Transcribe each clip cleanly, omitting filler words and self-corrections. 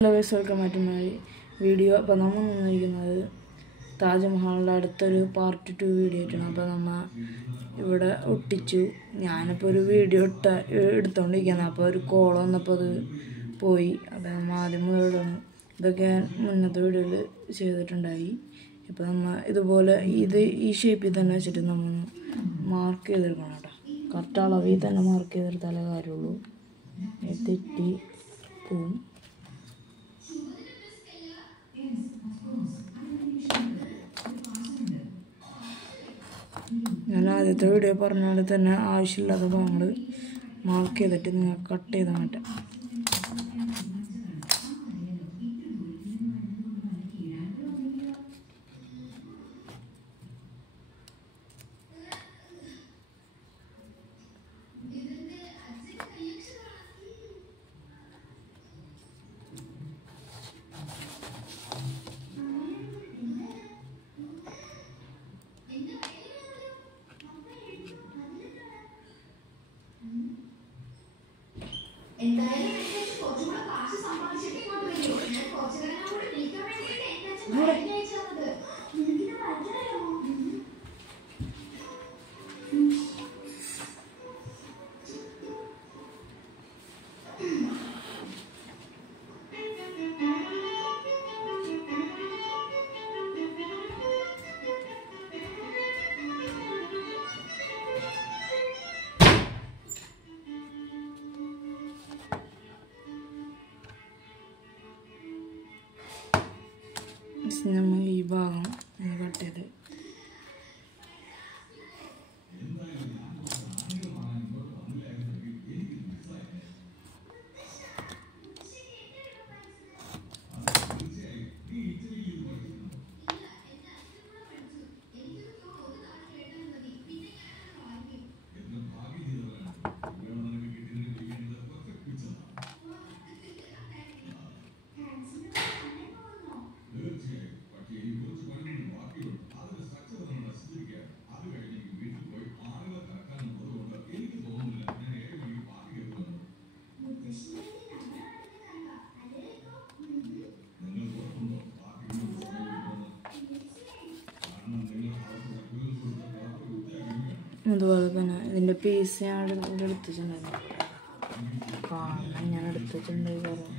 Hello guys, welcome back to my video. അപ്പോൾ നമ്മൾ വന്നിരിക്കുന്നത് താജ്മഹലിൻ്റെ അടുത്തൊരു പാർട്ട് 2 വീഡിയോ ആയിട്ടാണ്. അപ്പോൾ നമ്മൾ ഇവിടെ ഒട്ടിച്ചു. ഞാനിപ്പോൾ ഒരു വീഡിയോ എടുത്തുകൊണ്ടിരിക്കുകയാണ്. അപ്പോൾ ഒരു കോൾ വന്നപ്പോൾ അത് പോയി. അപ്പോൾ നമ്മൾ ആദ്യം മുതലാണ് ഇതൊക്കെ മുന്നത്തെ വീഡിയോയിൽ ചെയ്തിട്ടുണ്ടായി. ഇപ്പോൾ നമ്മൾ ഇതുപോലെ ഈ ഷേപ്പിൽ തന്നെ വെച്ചിട്ട് നമ്മൾ മാർക്ക് ചെയ്തെടുക്കണം കേട്ടോ. കറക്റ്റ് അളവിൽ തന്നെ മാർക്ക് ചെയ്തെടുത്താലേ കാര്യമുള്ളൂ. തെറ്റി പോവും. ഞാൻ ആദ്യത്തെ വീഡിയോ പറഞ്ഞ പോലെ തന്നെ ആവശ്യമില്ലാത്ത ഭാഗങ്ങൾ മാർക്ക് ചെയ്തിട്ട് നിങ്ങൾ കട്ട് ചെയ്ത് മാറ്റാം. നമ്മൾ ഈ ഭാഗം കട്ട് ചെയ്ത് അതുപോലെ തന്നെ ഇതിൻ്റെ പീസ് ഞാൻ ഇവിടെ എടുത്തിട്ടുണ്ടായിരുന്നു. കാണാൻ ഞാൻ എടുത്തിട്ടുണ്ടായി പറഞ്ഞു.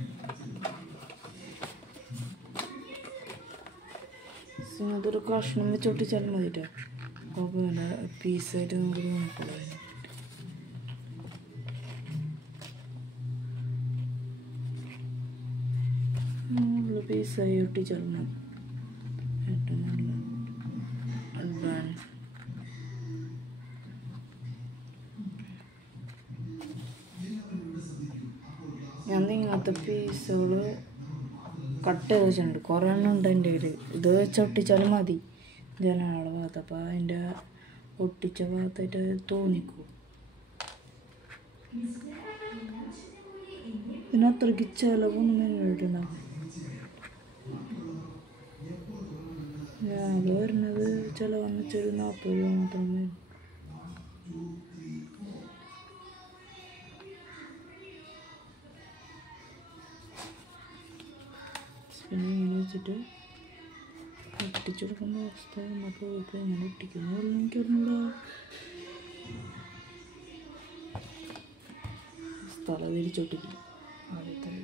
അതൊരു കഷ്ണം വെച്ച് ഒട്ടിച്ചാലും മതിട്ടോ. കുഴപ്പമില്ല. പീസായിട്ട് നമുക്ക് നോക്കുള്ളൂ. ഉള്ള പീസായി ഒട്ടിച്ചാലും മതി. ഏറ്റവും നല്ല അഡ്വാൻസ്. ഞാൻ ഇങ്ങനത്തെ പീസുകൾ കട്ട് ചെയ്ത് വെച്ചിട്ടുണ്ട്. കുറേ എണ്ണം ഉണ്ട് എൻ്റെ കയ്യിൽ. ഇത് വെച്ച് ഒട്ടിച്ചാലും മതി ജനങ്ങളുടെ ഭാഗത്ത്. അപ്പോൾ അതിൻ്റെ ഒട്ടിച്ച ഭാഗത്തായിട്ട് അത് തോന്നിക്കും. ഇതിനത്രയ്ക്ക് ചിലവൊന്നും വേണ്ടിയിട്ടുണ്ടാകും. അത് വരുന്നത് ചിലവെന്ന് വെച്ചൊരു 40 രൂപ മാത്രം വരും. പിന്നെ ഇങ്ങനെ വെച്ചിട്ട് ഒട്ടിച്ചു കൊടുക്കേണ്ട അവസ്ഥ നമുക്ക് ഇപ്പോൾ എങ്ങനെ ഒട്ടിക്കുന്നു എനിക്ക് അറിഞ്ഞൂടാ. സ്ഥലം തിരിച്ചൊട്ടിക്കും ആദ്യത്തെ.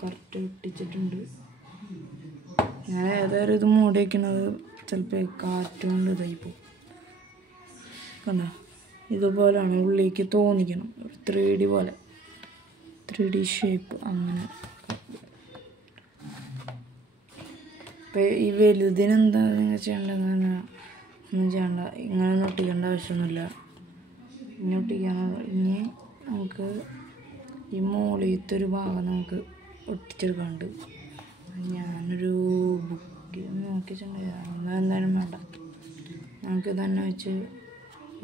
കറക്റ്റ് ഒട്ടിച്ചിട്ടുണ്ട്. ഞാൻ ഏതായാലും ഇത് മൂടി വയ്ക്കുന്നത് ചിലപ്പോൾ കാറ്റ് കൊണ്ട് ഇതായിപ്പോൾ കണ്ട ഇതുപോലെയാണ്. ഉള്ളിലേക്ക് തോന്നിക്കണം. ഒരു 3D പോലെ 3D ഷേപ്പ് അങ്ങനെ. അപ്പോൾ ഈ വലുതിനെന്താ നിങ്ങൾ ചെയ്യേണ്ടതെന്ന് പറഞ്ഞാൽ ഒന്നും ചെയ്യണ്ട. ഇങ്ങനെ ഒട്ടിക്കേണ്ട ആവശ്യമൊന്നുമില്ല. ഇനി ഇനി നമുക്ക് ഈ മുകളിലത്തെ ഒരു ഭാഗം നമുക്ക് ഒട്ടിച്ചെടുക്കാണ്ട്. ഞാനൊരു ബുക്ക് നോക്കിയിട്ടുണ്ടായിരുന്നു. എന്തായാലും വേണ്ട, നമുക്ക് തന്നെ വെച്ച്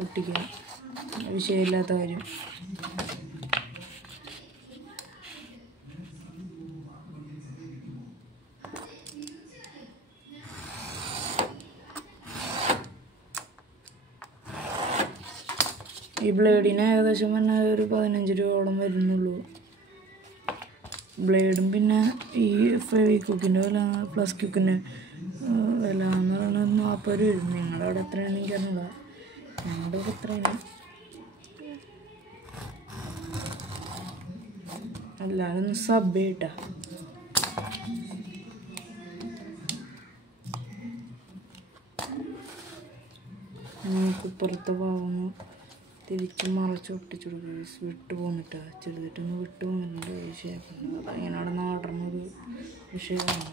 ഒട്ടിക്കാം. വിഷയമില്ലാത്ത കാര്യം. ഈ ബ്ലേഡിന് ഏകദേശം തന്നെ ഒരു 15 രൂപയോളം വരുന്നുള്ളൂ. ബ്ലേഡും പിന്നെ ഈ ഫെവിക്വിക്കിൻ്റെ വില പ്ലസ് ക്വിക്കിൻ്റെ വില എന്ന് പറയുന്നത് 40 രൂപ വരും. നിങ്ങളുടെ അവിടെ എത്രയാണെന്ന് എനിക്കറിയില്ല. ഞങ്ങളുടെ ഇവിടെ എത്രയാണ്. എല്ലാവരും ഒന്ന് സബ് ചെയ്യട്ടാ. നമുക്ക് ഇപ്പുറത്തെ ഭാഗം തിരിച്ച് മറച്ച് ഒട്ടിച്ചു കൊടുക്കുക. വിട്ടു പോന്നിട്ടാ ചെറുതായിട്ടൊന്ന് വിട്ടു പോകുന്നുണ്ട് വിഷയമുണ്ട്. അതങ്ങനെ അവിടെ നടന്നൊരു വിഷയമാണ്.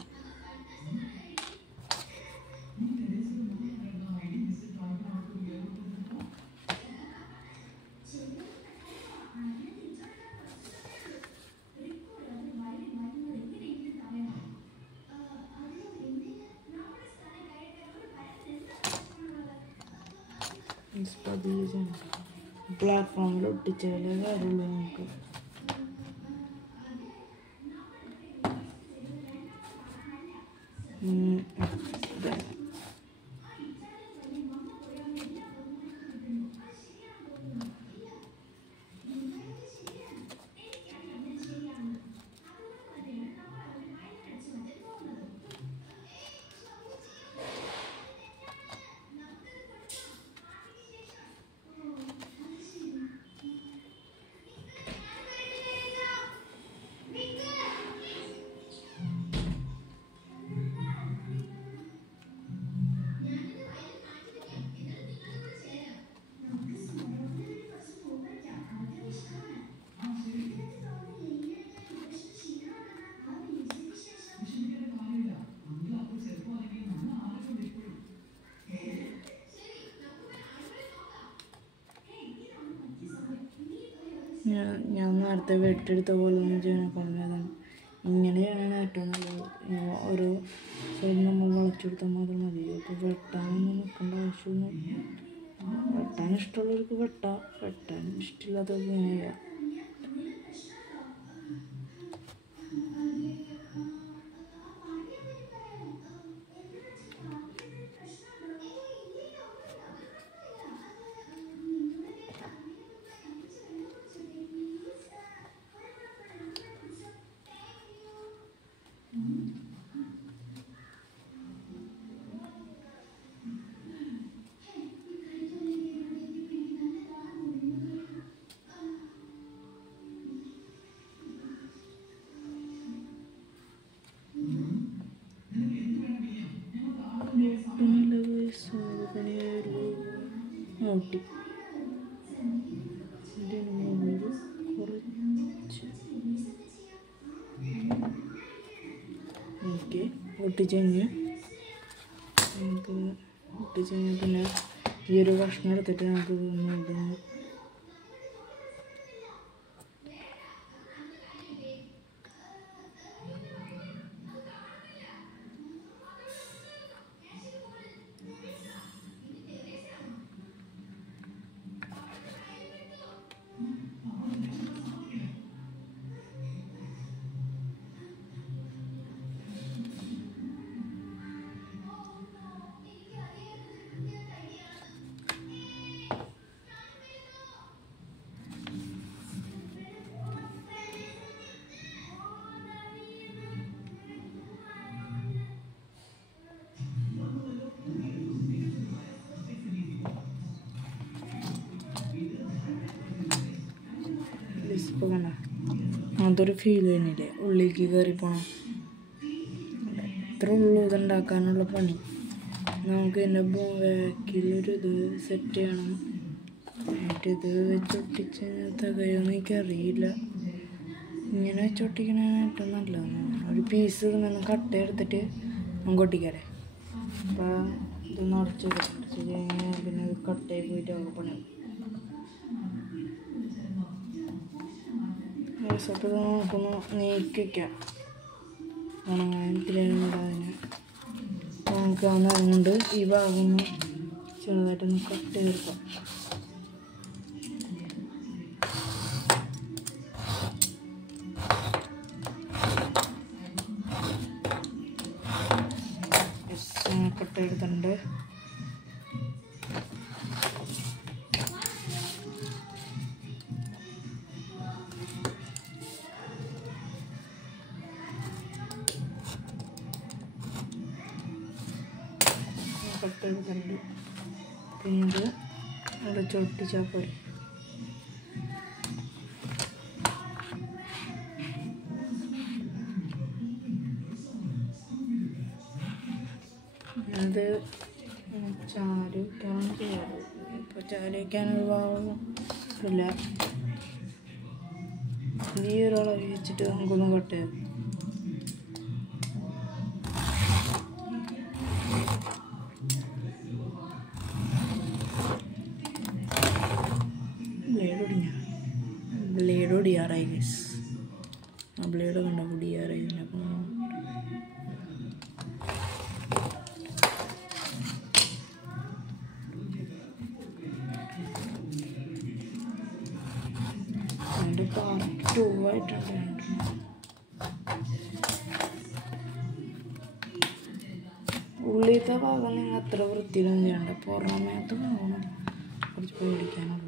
പ്ലാറ്റ്ഫോമിൽ ഒട്ടിച്ചാലേ കാര്യമുള്ളൂ നമുക്ക്. ഞാൻ നേരത്തെ വെട്ടെടുത്ത പോലെ ഒന്നും ചെയ്യാൻ വേദന ഇങ്ങനെയാണ് ഏറ്റവും നല്ലത്. ഓരോ സൈഡിൽ നമ്മൾ വളച്ചെടുത്താൽ മാത്രം മതി. അപ്പോൾ വെട്ടാനൊന്നും നിൽക്കേണ്ട ആവശ്യമൊന്നും. വെട്ടാൻ ഇഷ്ടമുള്ളവർക്ക് വെട്ടാൻ ഇഷ്ടമില്ലാത്തവർക്ക് ഇങ്ങനെ ചെയ്യാം. നോട്ടി ഓക്കെ ഒട്ടിച്ചഴിഞ്ഞ് പിന്നെ ഈ ഒരു കഷ്ണം എടുത്തിട്ട് നമുക്ക് ഇടുന്നു. ഇപ്പോൾ കണ്ട അതൊരു ഫീൽ തന്നെയില്ലേ, ഉള്ളിലേക്ക് കയറി പോകണം. ഇത്ര ഉള്ളൂ ഇതുണ്ടാക്കാനുള്ള പണി. നമുക്ക് ഇതിൻ്റെ ബാക്കിലൊരു ഇത് സെറ്റ് ചെയ്യണം. എന്നിട്ട് ഇത് വെച്ചൊട്ടിച്ച് തികയൊന്നും എനിക്കറിയില്ല. ഇങ്ങനെ വെച്ചൊട്ടിക്കണതാണ് ഏറ്റവും നല്ലതാണ്. ഒരു പീസ് ഇങ്ങനെ കട്ട എടുത്തിട്ട് നമുക്ക് ഒട്ടിക്കാറേ. അപ്പോൾ ഇത് നിറച്ച് കഴിഞ്ഞാൽ പിന്നെ ഇത് കട്ടയായി പോയിട്ട് ആകെ പണിയാവും. അപ്പോൾ നമുക്കൊന്ന് നീക്കി വയ്ക്കാം. ഉണങ്ങാനിട്ടില്ലാതിന് നമുക്ക് അതുകൊണ്ട് ഈ ഭാഗം ഒന്ന് ചെറുതായിട്ടൊന്ന് കട്ട് ചെയ്തെടുക്കാം. കട്ട് എടുത്തിട്ടുണ്ട്. തൊട്ടെടുക്കുന്നുണ്ട്. പിന്നെ ഇത് ഇവിടെ ചൊട്ടിച്ചാൽ പോലെ. അത് ചാല് വയ്ക്കാനാണ് ചെയ്യാറ്. ഇപ്പോൾ ചാല് വയ്ക്കാനൊരു ഭാഗമില്ല. ഈ ഒരളവ് വെച്ചിട്ട് നമുക്കൊന്ന് കട്ട് ചെയ്യാം. ബ്ലേഡ് ഒടിയാറായി ഗൈസ്. ആ ബ്ലേഡ് കണ്ട ഒടിയാറായി. അപ്പം അതിൻ്റെ പാർട്ട് 2 ആയിട്ടുണ്ട്. ഉള്ളിലത്തെ ഭാഗം നിങ്ങൾ അത്ര വൃത്തിയിലൊന്നും ചെയ്യണ്ട. പുറമേത്തെ ഭാഗമാണ് കുറച്ച് പേടിക്കാനുള്ളത്.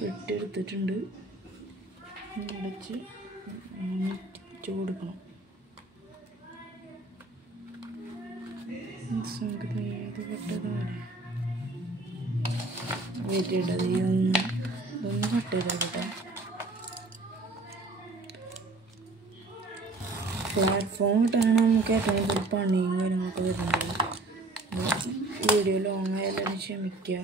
വെട്ടിയെടുത്തിട്ടുണ്ട്. അടച്ച് കൊടുക്കണം. വെട്ടിയിട്ടത് ഒന്ന് കട്ട് ചെയ്തേക്കട്ടെ. പ്ലാറ്റ്ഫോം കിട്ടാനാണ് നമുക്ക് ഏറ്റവും കൂടുതൽ പണിയും കാര്യങ്ങളൊക്കെ വരുന്നത്. വീഡിയോ ലോങ് ആയാലും ക്ഷമിക്കുക.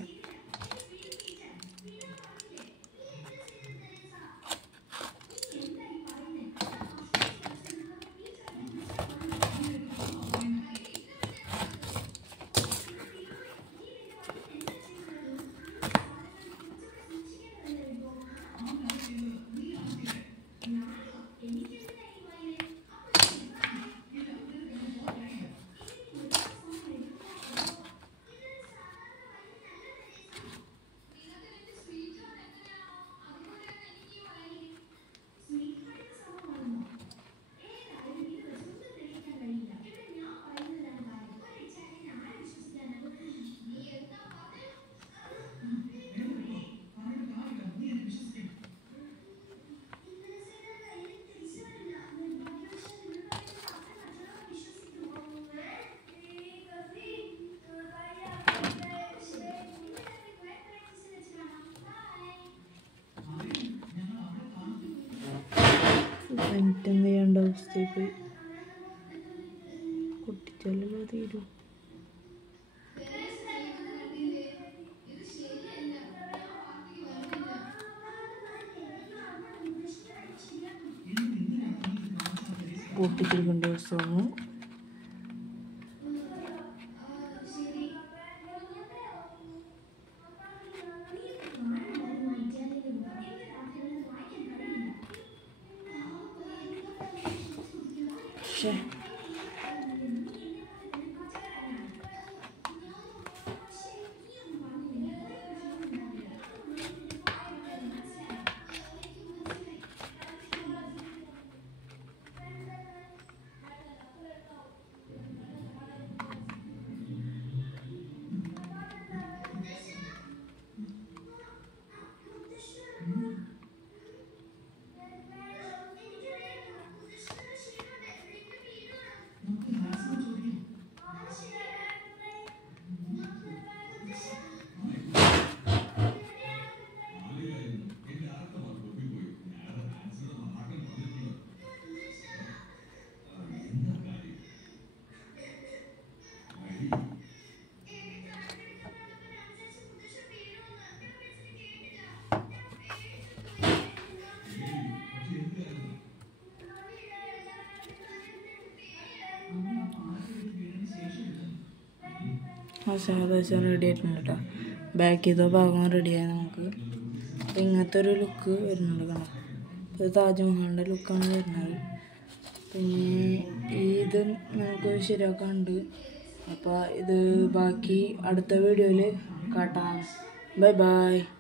എന്ത് ചെയ്യേണ്ട അവസ്ഥയിൽ പോയി. കുട്ടിച്ചല്ലോ തീരും. പൊട്ടിച്ചെടുക്കേണ്ട ദിവസമാണ്. പക്ഷേ ഏകദേശം റെഡി ആയിട്ടുണ്ട് കേട്ടോ. ബാക്ക് ചെയ്ത ഭാഗം റെഡിയായി നമുക്ക്. അപ്പം ഇങ്ങനത്തെ ഒരു ലുക്ക് വരുന്നുണ്ട് കാണാം. ഇത് താജ്മഹലിൻ്റെ ലുക്കാണ് വരുന്നത്. പിന്നെ ഇത് നമുക്ക് ശരിയാക്കാനുണ്ട്. അപ്പോൾ ഇത് ബാക്കി അടുത്ത വീഡിയോയിൽ കാട്ടാം. Bye bye.